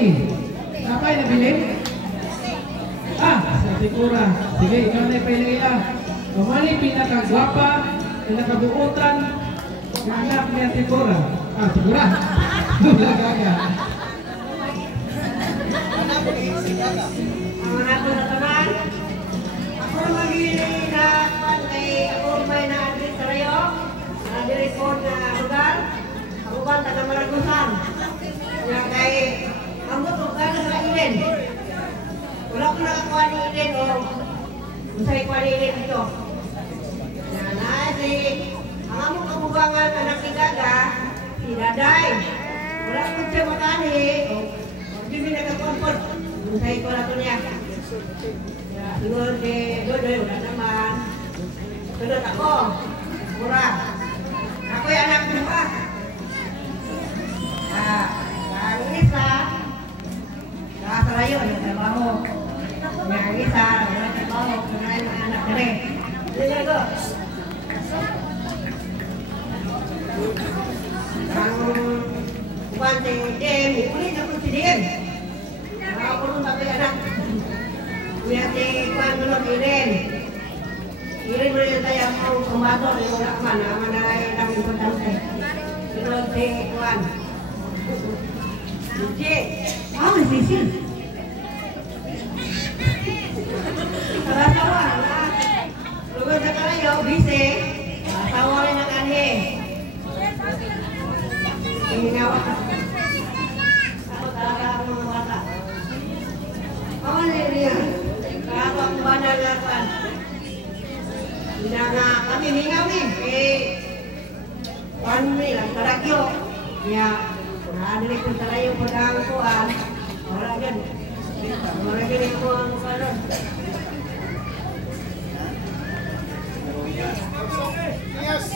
Mali. Napay nabilin? Ah, sa Tikura. Sige, ikaw na ipailaila. Mali pinakagwapa, pinakabuutan, ng anak niya Tikura. Ah, Tikura. Gaga. Ang anak ko na tanan. Ako magiging na kay ako may na-address sa rayo. Na-address ko na lugar. Ako ba taga Maragusan. Kaya kay ang gusto ka na sa Iden. Wala ko nakakuha ni Iden o usay kuha ni Iden dito. Si ang among kabugangan anak ni Gaga, si Daday. Wala ko siya makani. Hindi mo nagkakumpot. Usay ko na ito niya. Ingon kay Dodoy, wala naman. Tulot ako. Mura. Ako'y anak mo pa. Ang isa, nakasarayo, may trabaho. Ang isa, wala trabaho. Kunay mga anak na rin. Hindi ko. Ang kuwante, Jem, ulit ako si Jem. Nakakulong sabi anak. Kuya si Kwan Nulog Iren. Iren mo rin tayo ang kumato. Wala ka man, naman na lang importante. Nulog si Kwan. Lucie. Ah, may sisil. Sawa-sawa. Lugod na kalayo, bise. Sawa rin ang anhe. Hinawa ka. Ako talaga ang mga bata. Ako niya. Kaya ako ang banal na pan. Hindi na kami mingawi. Pan nila, talagyo. Kaya, naadali ko talayo po ang kuhan. Wala yan. Wala yan ko ang kanon. Yes.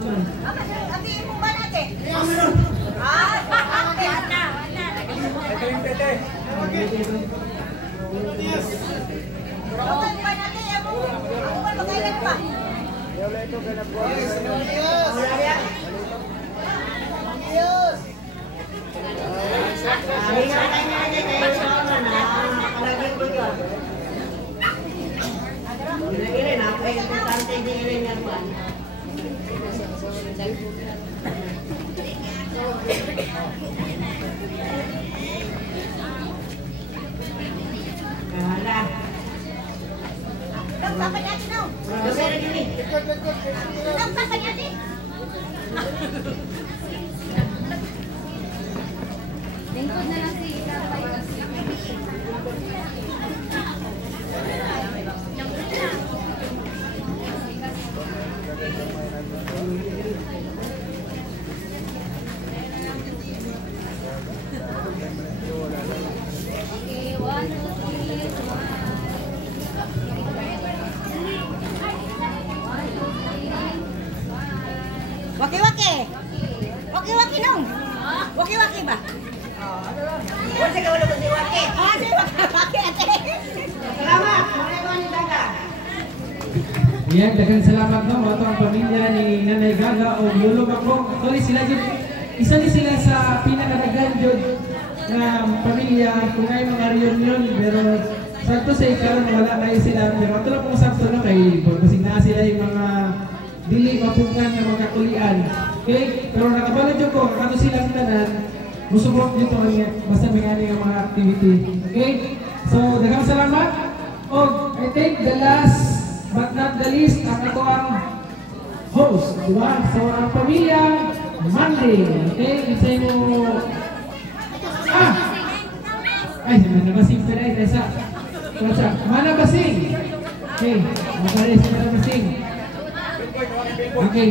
Aman. Ati mo ba natin? Aman. Ate, ata. Yes. Huwag ba natin? Ako ba magkailan pa? Wala yan. Yes. Sabi nga tayo na kayo sa mga nakalagyan ko yun. Ilan, napaka-importante din ilan yan ba? Wala. Nagpapan natin no? Magkasera gini. Nagpapan natin? Lingkod na lang si Tatay kasi. Okay, 1, 2, 3, 1. Waki-waki. Waki-waki nung. Waki-waki ba? Huwag sa kawalo ko si Waki. Ah, si waki-waki ate. Salamat. Mga ikaw ni Daga. Yan, daghang salamat no. Ato ang pamilya ni Nanay Gaga o Lolo Ako. Actually, sila dyan, isa din sila sa pinakadagan dyan na pamilya kung ay mga reunion. Pero sakto sa ikaw, wala kayo sila. Pero ito lang pong sakto no, kay kasing na sila yung mga dili mapungan ng mga kulian. Okay? Pero nakabalo dyan ko, kato silang tanan, musubok dito basta may nga mga activity. Okay? So, daghang salamat. O, I think the last but not the least, ang ito ang host, di ba? So, ang pamilya, Monday. Okay? Isay mo... Ah! Ay, manabasing pa rin. Isa. Manabasing. Okay. Magalis, manabasing. Okay.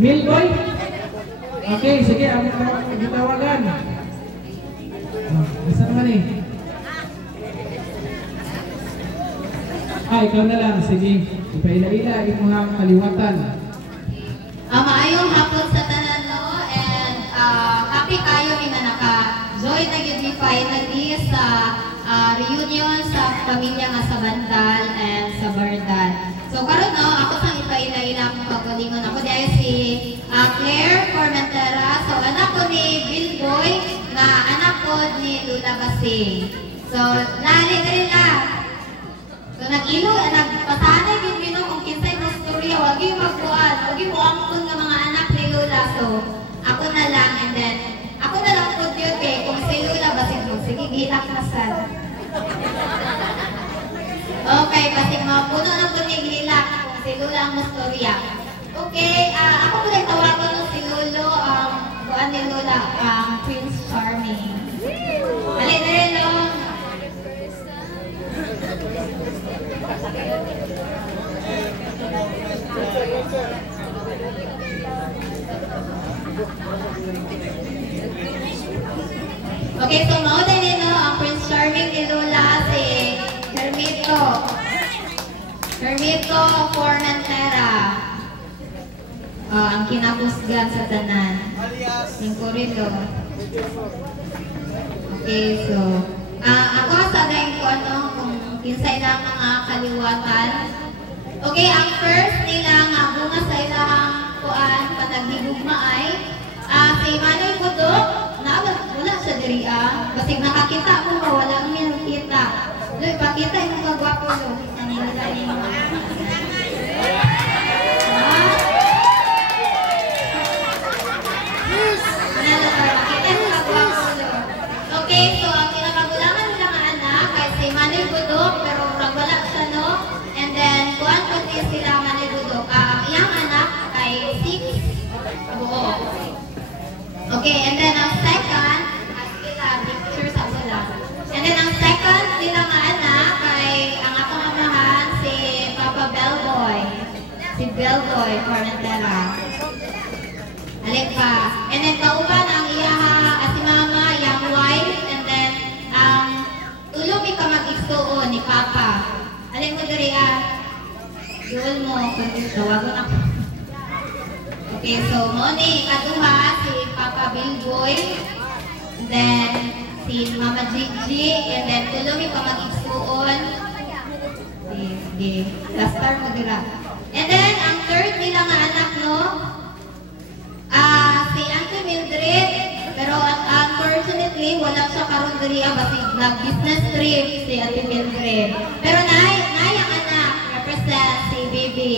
Milboy? Okay, sige. Ang tawagan. Isa naman eh. Ikaw na lang. Sige. Ipaila-ila. Ipahang kaliwatan. Maayong hapon sa tanan no and happy kayo mi nga naka-join na gyud mi finally sa reunion sa pamilya nga sa Bandal and sa Bardal. So karon no ako sang ipaila-ila akong pagkulingon. Ako dahil si Claire Formentera. So anak ko ni Bilboy nga anak pod ni Lula Basing. So, nari na rin lang. So, nagpasanay din binong kung kinsay mo storya, wag yung magbuwan, wag yung muangkon ng mga anak ni Lula. So, ako na lang, and then, ako na lang po yun eh, kung si Lula Basing mo, sige, gilak na sad. Okay, Basing mo, puno ng kunig gilak kung si Lula ang storya. Okay, ako po nagtawagan ng si Lolo, buwan ni Lula, Prince Charming. Halin na rin, no? Okay, so mauna nito ang Prince Charming ni Lula, si Hermito Formentera. Ang kinapusgan sa tanan. Yung kurilo. Okay, so ako sa dahil ko kung kinsay lang mga kaliwatan. Okay, ang first nila nga bunga sa ilang kuan panaghigugma ay si Manoy Budok, wala siya diri basig nakakita mo ba wala ang kita. Loy, pakita yung kagwapo lo. Ang lalaki mo. Okay, so ang kinakagulangan nila nga anak ay si Manoy Budok, pero wala siya, no? And then, kuhan ko din sila Manoy Budok. Iyang anak ay 6 buo. Okay, and then ang second, kita picture sa sila. And then ang second nila nga anak ay ang akong amahan si Papa Bellboy. Si Bellboy Formentera. Alik pa. And then kauban ang iyaha at si mama, yung wife, and then tulong ka mag-igsuon ni Papa. Alik mo diri yun mo, kung tawagon ako. Okay, so mo ni kaduha si Papa Billboy, and then si Mama Gigi, and then tulong ka mag-igsuon. Sige, lastar mo dira. And then ang third nila nga anak, no? Si Auntie Mildred, pero unfortunately, wala siya karon diri basig nag-business trip si Auntie Mildred. Pero nay ang anak, represent si Bibi.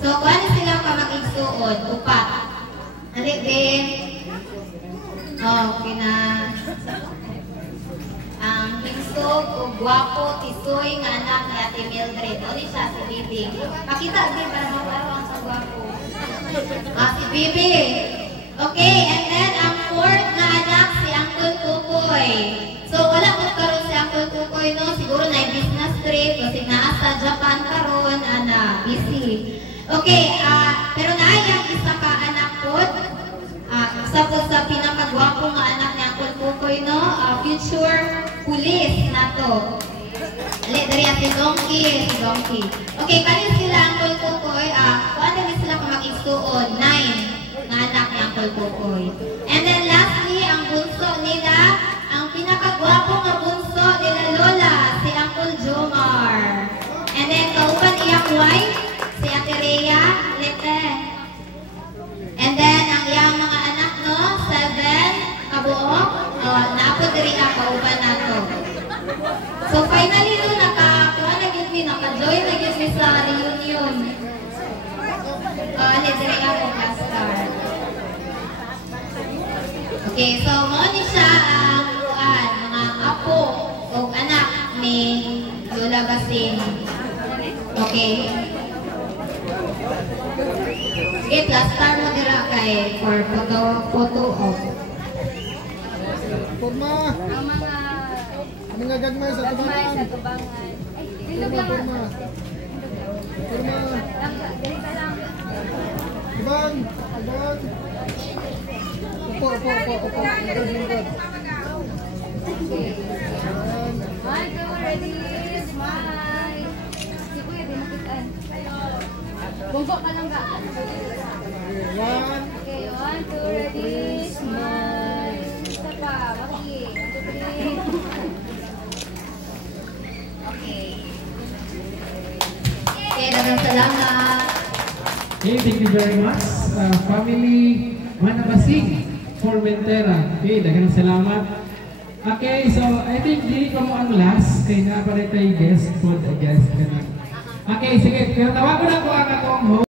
So, kung sila pa mag-igsuon, upat. Halik din. Okay na. Ang hingsog o guwapo, tisoy nga anak ni Auntie Mildred. O siya, si Bibi. Pakita din para maparang sa guwapo. Si Bibi. Okay, and then ang fourth na anak si Uncle Kukoy. So wala ko karon si Uncle Kukoy, no? Siguro na business trip kasi naa sa Japan karon, busy. Okay, pero naayang isa ka anak po. Isa po sa pinakagwapo nga anak ni Uncle Kukoy, no? Future police na to. Dari si Donkey. Okay, kanin sila Uncle Kukoy, kuan din sila pa mag-igsuon, 9 nga anak ni Uncle Kukoy. And then lastly, ang bunso nila, ang pinakagwapo nga bunso nila Lola, si Uncle Jomar. And then kauban iyang wife, si Ate Rhea, Lete. And then ang iyang mga anak, no, 7 kabuo, naapod diri kauban nato. So finally, no, naka-join na gid mi sa reunion. Diri ako Pastor. Okay, so mo ni siya ang mga apo o anak ni Lula Basing. Okay. Okay, plaster mo dira kay for photo of. Porma. Mga gagmay sa tubangan. Dito ba? Porma. Ganito lang. Ibang. Upo. Smile, go ready. Smile. Si Kuya, di makitaan. Bunggo ka lang ga. Okay, 1, 2, ready. Smile. Isa pa. Maki. 1, 2, 3. Okay. Okay, dagang salamat. Okay, thank you very much. Family Manabasing Formentera. Okay, dagang salamat. Okay, so I think dili ko mo ang last kay na pala tayo guest food, I guess. Okay, sige. Pero tawagan ako ang akong host.